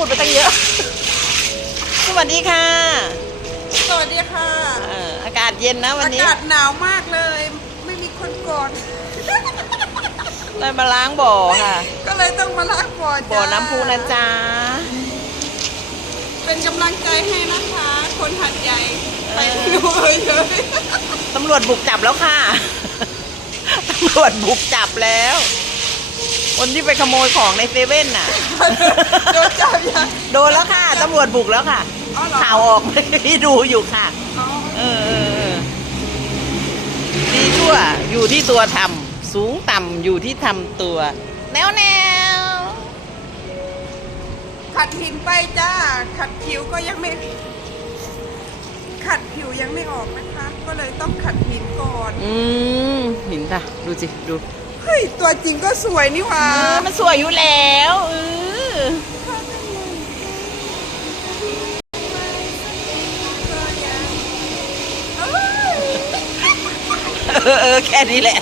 พูดไปตั้งเยอะ สวัสดีค่ะสวัสดีค่ะ เอ่ออากาศเย็นนะวันอานี้ กาศหนาวมากเลย ไม่มีคนกอดเลยมาล้างบ่อค่ะ ก็เลยต้องมาล้างบ่อจ้าบ่อน้ำพุนะจ๊ะเป็นกำลังใจให้นะคะ คนหัดใหญ่ไปเออดูเลยเลยตำรวจบุกจับแล้วค่ะ ตำรวจบุกจับแล้ว คนที่ไปขโมยของในเซเว่นน่ะ โดนจับ ตำรวจบุกแล้วค่ะ อ๋อเหรอข่าวออกพี่ดูอยู่ค่ะ อ๋อเออเออเออดีชั่วอยู่ที่ตัวทำสูงต่ำอยู่ที่ทำตัว แนวแนวขัดหินไปจ้า ขัดผิวก็ยังไม่ ขัดผิวยังไม่ออกนะคะ ก็เลยต้องขัดหินก่อน อืมเห็นค่ะ ดูสิ ดูเฮ้ย ตัวจริงก็สวยนี่หว่า เออมันสวยอยู่แล้ว อเออแค่นี้แหละ